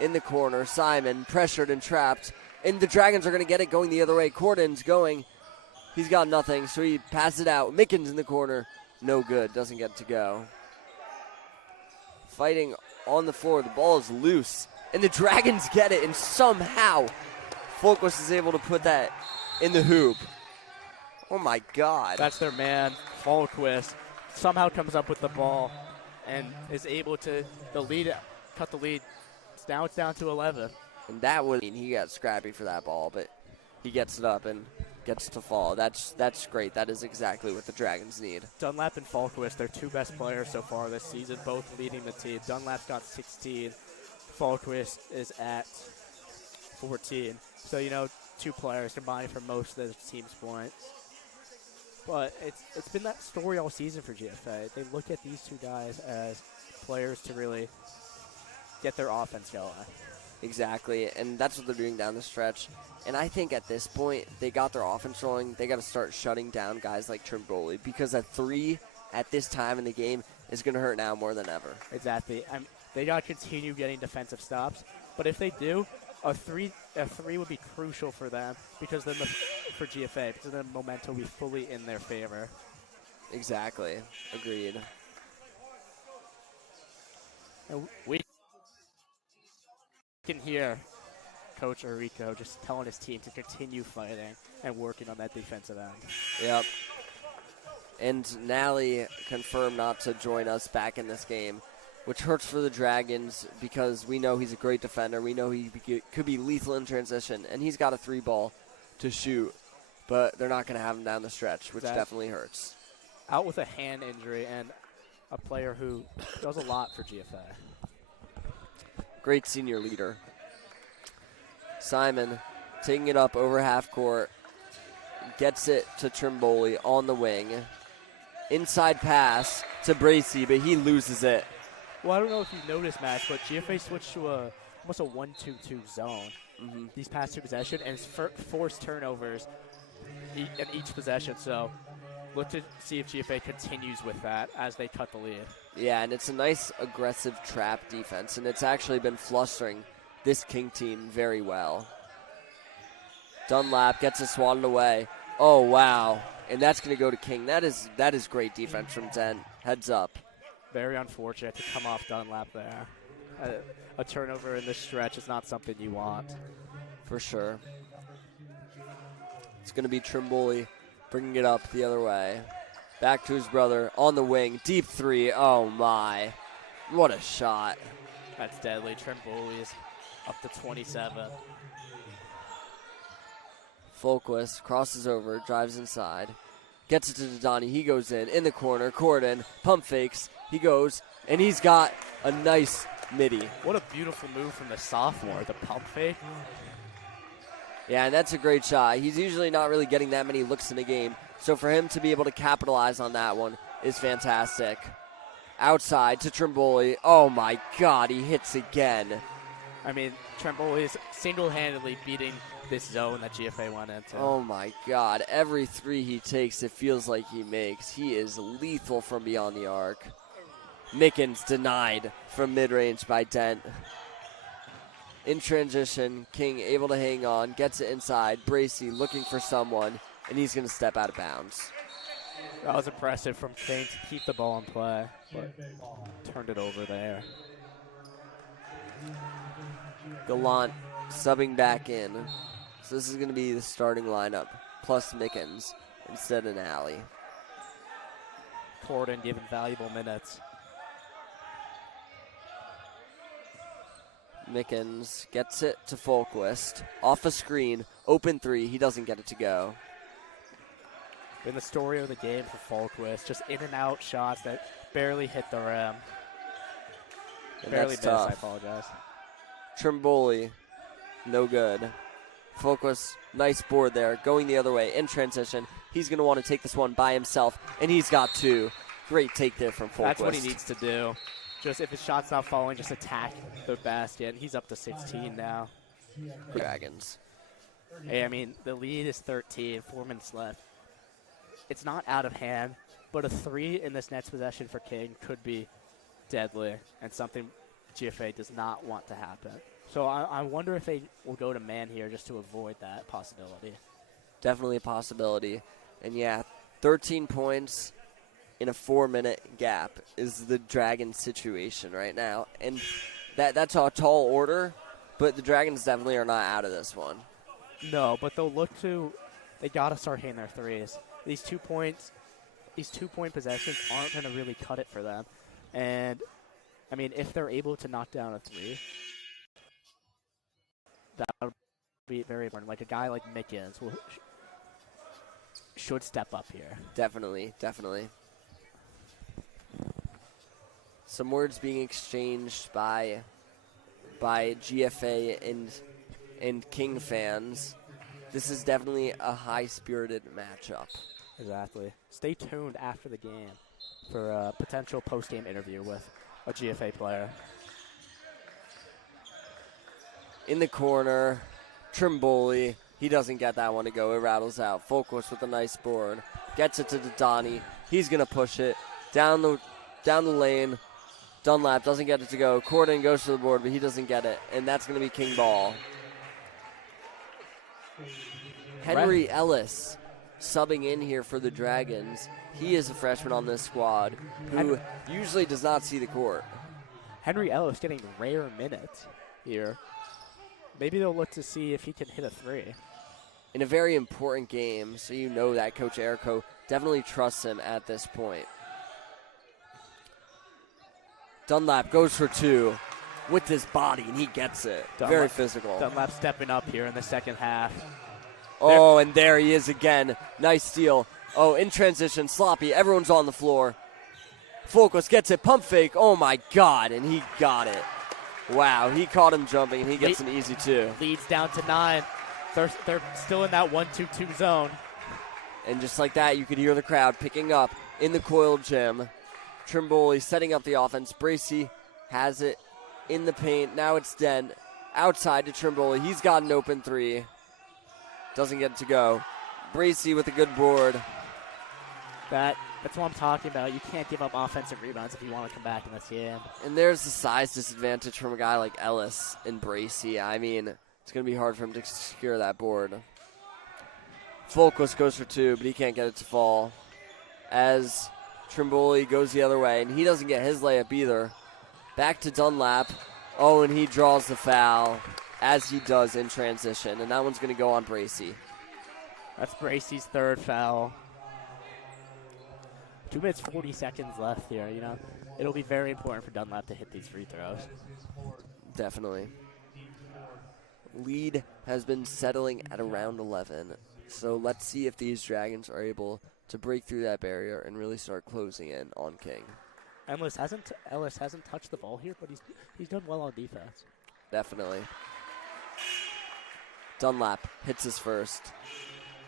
In the corner, Simon pressured and trapped. And the Dragons are going to get it going the other way. Corden's going. He's got nothing, so he passes it out. Mickens in the corner. No good. Doesn't get to go. Fighting on the floor. The ball is loose. And the Dragons get it, and somehow Folkwas is able to put that in the hoop. Oh, my God. That's their man, Folkwas. Somehow comes up with the ball and is able to cut the lead. Now it's down to 11. And that was, he got scrappy for that ball, but he gets it up and gets to fall. That's great. That is exactly what the Dragons need. Dunlap and Folkwas, their two best players so far this season, both leading the team. Dunlap's got 16. Folkwas is at 14. So, you know, two players combined for most of the team's points. But it's been that story all season for GFA. They look at these two guys as players to really get their offense going. Exactly, and that's what they're doing down the stretch. And I think at this point, they got their offense rolling. They got to start shutting down guys like Trimboli, because a three at this time in the game is going to hurt now more than ever. Exactly. They got to continue getting defensive stops. But if they do, a three would be crucial for them, because then for GFA, because then the momentum will be fully in their favor. Exactly. Agreed. And we can hear Coach Arico just telling his team to continue fighting and working on that defensive end. Yep. And Nally confirmed not to join us back in this game, which hurts for the Dragons because we know he's a great defender. We know he could be lethal in transition, and he's got a three ball to shoot, but they're not going to have him down the stretch, which definitely hurts. Out with a hand injury, and a player who does a lot for GFA. Great senior leader. Simon taking it up over half court. Gets it to Trimboli on the wing. Inside pass to Bracey, but he loses it. Well, I don't know if you noticed, Max, but GFA switched to almost a 1-2-2 zone these past two possessions, and it's forced turnovers in each possession. So look to see if GFA continues with that as they cut the lead. Yeah, and it's a nice aggressive trap defense, and it's actually been flustering this King team very well. Dunlap gets it swatted away. Oh, wow. And that's going to go to King. That is great defense from Dent. Heads up. Very unfortunate to come off Dunlap there. A turnover in this stretch is not something you want. For sure. It's going to be Trimboli bringing it up the other way. Back to his brother on the wing. Deep three. Oh, my. What a shot. That's deadly. Trimboli is up to 27. Folkwas crosses over, drives inside. Gets it to Dodani. He goes in the corner. Corden pump fakes. He goes, and he's got a nice midi. What a beautiful move from the sophomore, the pump fake. Yeah, and that's a great shot. He's usually not really getting that many looks in a game, so for him to be able to capitalize on that one is fantastic. Outside to Trimboli. Oh, my God, he hits again. I mean, Trimboli is single-handedly beating this zone that GFA went into. Oh, my God. Every three he takes, it feels like he makes. He is lethal from beyond the arc. Mickens denied from mid-range by Dent. In transition, King able to hang on, gets it inside. Bracy looking for someone, and he's going to step out of bounds. That was impressive from King to keep the ball in play, but turned it over there. Gallant subbing back in. So this is going to be the starting lineup, plus Mickens instead of Nally. Corden given valuable minutes. Mickens gets it to Folquist. Off a screen, open three. He doesn't get it to go. Been the story of the game for Folquist. Just in and out shots that barely hit the rim. And Barely that's missed, tough. I apologize. Trimboli, no good. Folquist, nice board there. Going the other way in transition. He's going to want to take this one by himself, and he's got two. Great take there from Folquist. That's what he needs to do. Just if his shot's not falling, just attack the basket. He's up to 16 now. Dragons. Hey, I mean, the lead is 13, 4 minutes left. It's not out of hand, but a three in this next possession for King could be deadly and something GFA does not want to happen. So I wonder if they will go to man here just to avoid that possibility. Definitely a possibility. And yeah, 13 points in a 4-minute gap is the Dragons situation right now. And that's a tall order, but the Dragons definitely are not out of this one. No, but they'll look to, they got to start hitting their threes. These 2-point possessions aren't going to really cut it for them. And, I mean, if they're able to knock down a three, that would be very important. Like a guy like Mickens should step up here. Definitely, definitely. Some words being exchanged by GFA and King fans. This is definitely a high-spirited matchup. Exactly. Stay tuned after the game for a potential post-game interview with a GFA player. In the corner, Trimboli. He doesn't get that one to go. It rattles out. Folquist with a nice board. Gets it to Donnie. He's going to push it down the lane. Dunlap doesn't get it to go. Corden goes to the board, but he doesn't get it. And that's going to be King ball. Henry Ellis subbing in here for the Dragons. He is a freshman on this squad who usually does not see the court. Henry Ellis getting rare minutes here. Maybe they'll look to see if he can hit a three. In a very important game, so you know that Coach Errico definitely trusts him at this point. Dunlap goes for two with his body, and he gets it. Very physical. Dunlap stepping up here in the second half. Oh, and there he is again. Nice steal. Oh, in transition, sloppy. Everyone's on the floor. Folquist gets it, pump fake. Oh, my God, and he got it. Wow, he caught him jumping, and he gets an easy two. Leads down to 9. They're still in that 1-2-2 zone. And just like that, you could hear the crowd picking up in the coiled gym. Trimboli setting up the offense. Bracy has it in the paint. Now it's Dent. Outside to Trimboli. He's got an open three. Doesn't get it to go. Bracy with a good board. That's what I'm talking about. You can't give up offensive rebounds if you want to come back in this game. And there's the size disadvantage from a guy like Ellis and Bracy. I mean, it's going to be hard for him to secure that board. Folquist goes for two, but he can't get it to fall. As Trimboli goes the other way, and he doesn't get his layup either. Back to Dunlap. Oh, and he draws the foul, as he does in transition. And that one's going to go on Bracy. That's Bracy's third foul. 2 minutes, 40 seconds left here. You know, it'll be very important for Dunlap to hit these free throws. Definitely. Lead has been settling at around 11. So let's see if these Dragons are able to break through that barrier and really start closing in on King. Ellis hasn't touched the ball here, but he's done well on defense. Definitely. Dunlap hits his first.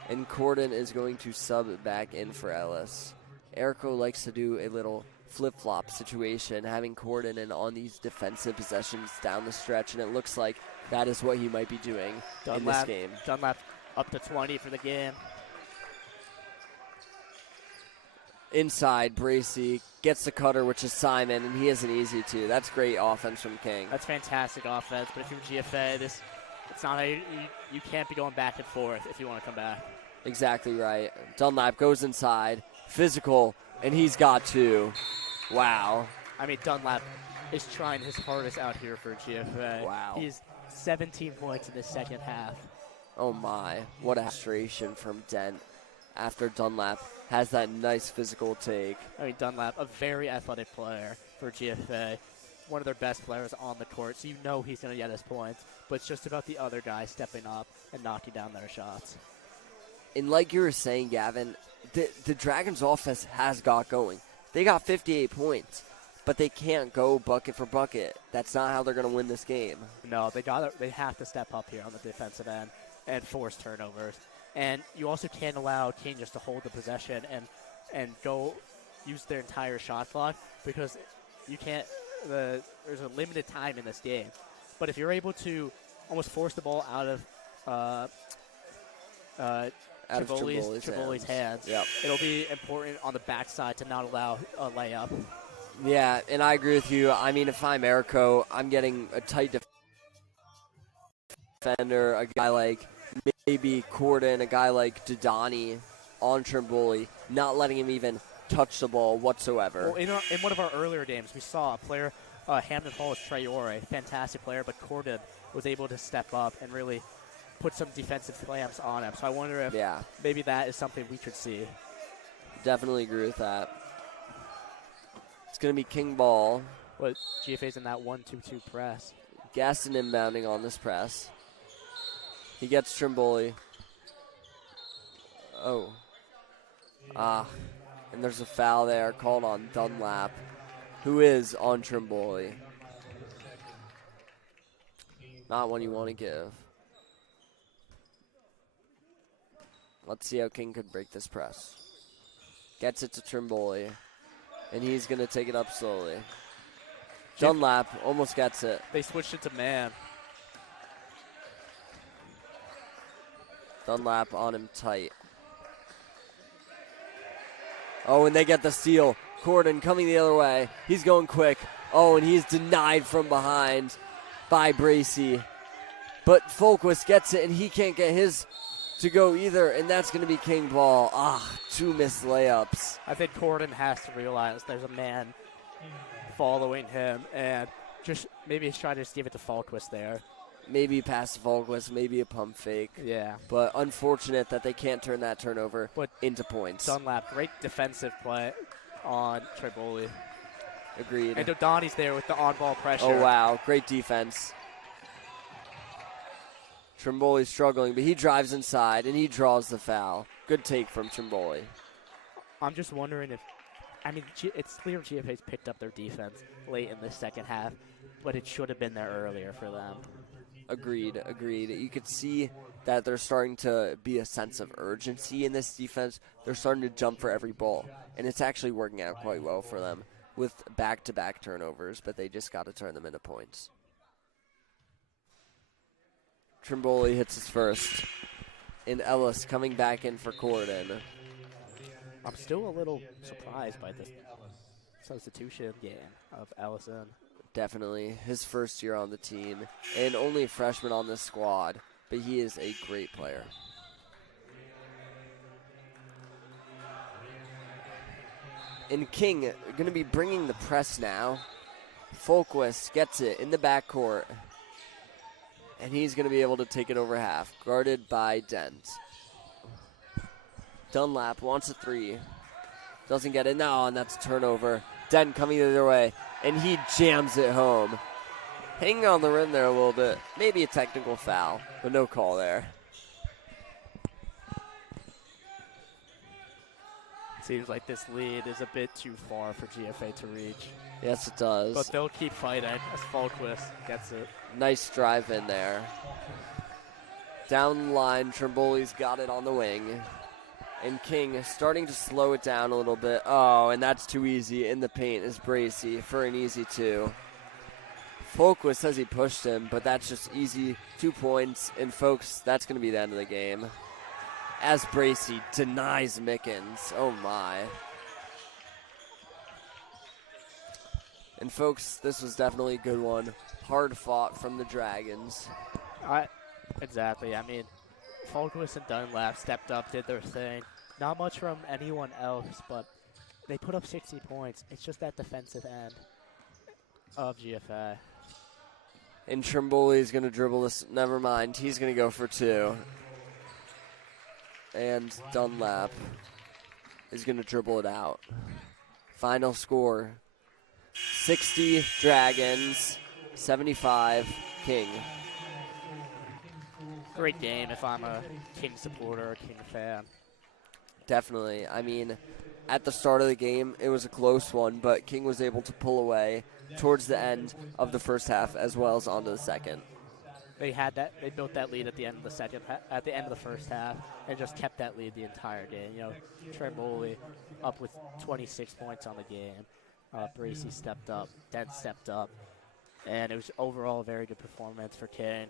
And Corden is going to sub back in for Ellis. Errico likes to do a little flip-flop situation, having Corden in on these defensive possessions down the stretch, and it looks like that is what he might be doing in this game. Dunlap up to 20 for the game. Inside, Bracy gets the cutter, which is Simon, and he has an easy two. That's great offense from King. That's fantastic offense, but if you're GFA, it's not how you can't be going back and forth if you want to come back. Exactly right. Dunlap goes inside, physical, and he's got two. Wow. I mean, Dunlap is trying his hardest out here for GFA. Wow. He's 17 points in the second half. Oh my, what a frustration from Dent after Dunlap has that nice physical take. I mean, Dunlap, a very athletic player for GFA, one of their best players on the court, so you know he's going to get his points, but it's just about the other guys stepping up and knocking down their shots. And like you were saying, Gavin, the Dragons' offense has got going. They got 58 points, but they can't go bucket for bucket. That's not how they're going to win this game. No, they have to step up here on the defensive end and force turnovers. And you also can't allow King just to hold the possession and go use their entire shot clock, because you can't. There's a limited time in this game. But if you're able to almost force the ball out of Triboli's hands, yep, it'll be important on the backside to not allow a layup. Yeah, and I agree with you. I mean, if I'm Erico, I'm getting a tight defender, a guy like maybe Corden, a guy like Dodani on Trimboli, not letting him even touch the ball whatsoever. Well, in one of our earlier games, we saw a player, Hampton Hall's Traore, fantastic player, but Corden was able to step up and really put some defensive clamps on him. So I wonder if maybe that is something we could see. Definitely agree with that. It's going to be King ball. But GFA's in that 1-2-2 press. Gaston inbounding on this press. He gets Trimboli. Oh. And there's a foul there called on Dunlap, who is on Trimboli. Not one you want to give. Let's see how King could break this press. Gets it to Trimboli, and he's going to take it up slowly. Dunlap almost gets it. They switched it to man. Dunlap on him tight. Oh, and they get the steal. Corden coming the other way. He's going quick. Oh, and he's denied from behind by Bracy. But Folquist gets it, and he can't get his to go either, and that's going to be King ball. Two missed layups. I think Corden has to realize there's a man following him, and just maybe he's trying to just give it to Folquist there. Maybe pass to Folquist, maybe a pump fake. Yeah. But unfortunate that they can't turn that turnover into points. Dunlap, great defensive play on Triboli. Agreed. And Dodani's there with the on-ball pressure. Oh, wow. Great defense. Trimboli's struggling, but he drives inside, and he draws the foul. Good take from Trimboli. I'm just wondering if, it's clear GFA's picked up their defense late in the second half, but it should have been there earlier for them. Agreed. You could see that there's starting to be a sense of urgency in this defense. They're starting to jump for every ball, and it's actually working out quite well for them with back-to-back turnovers, but they just got to turn them into points. Trimboli hits his first, and Ellis coming back in for Corden. I'm still a little surprised by this substitution game of Ellison. Definitely his first year on the team, and only a freshman on this squad, but he is a great player. And King going to be bringing the press now. Folquist gets it in the backcourt, and he's going to be able to take it over half, guarded by Dent. Dunlap wants a three. Doesn't get it now, and that's a turnover. Dent coming the other way, and he jams it home. Hanging on the rim there a little bit. Maybe a technical foul, but no call there. Seems like this lead is a bit too far for GFA to reach. Yes, it does. But they'll keep fighting as Folquist gets it. Nice drive in there. Down the line, Trimboli's got it on the wing. And King starting to slow it down a little bit. Oh, and that's too easy. In the paint is Bracy for an easy two. Folquist says he pushed him, but that's just easy. 2 points. And folks, that's going to be the end of the game. As Bracy denies Mickens. Oh my. And folks, this was definitely a good one. Hard fought from the Dragons. Exactly. I mean, Falquist and Dunlap stepped up, did their thing. Not much from anyone else, but they put up 60 points. It's just that defensive end of GFA. And Trimboli is going to dribble this. Never mind. He's going to go for 2. And Dunlap is going to dribble it out. Final score, 60 Dragons, 75 King. Great game if I'm a King supporter or King fan. Definitely. I mean, at the start of the game, it was a close one, but King was able to pull away towards the end of the first half as well as onto the second. They built that lead at the end of the first half, and just kept that lead the entire game. You know, Tremboli up with 26 points on the game. Bracey stepped up, Dent stepped up, and it was overall a very good performance for King.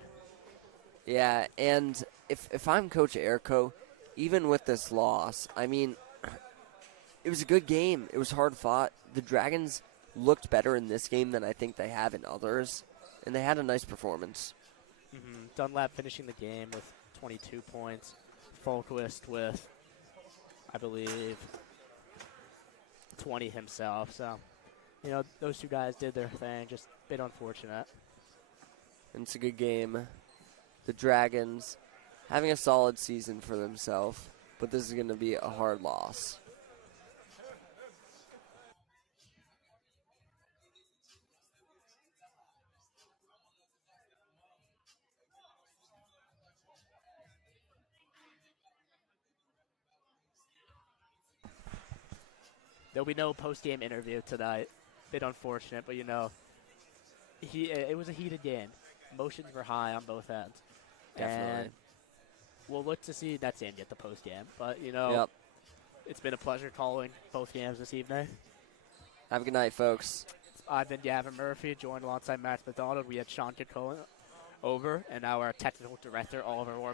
Yeah, and if I'm Coach Erco, even with this loss, I mean, it was a good game. It was hard fought. The Dragons looked better in this game than I think they have in others, and they had a nice performance. Dunlap finishing the game with 22 points. Falquist with, I believe, 20 himself. So, you know, those two guys did their thing. Just a bit unfortunate. And it's a good game. The Dragons having a solid season for themselves, but this is going to be a hard loss. There'll be no post-game interview tonight. Bit unfortunate, but, you know, it was a heated game. Emotions were high on both ends. Definitely. And we'll look to see that same at the post-game. But, you know, It's been a pleasure calling both games this evening. Have a good night, folks. I've been Gavin Murphy, joined alongside Max McDonald. We had Sean Kikola over, and our technical director, Oliver Orr.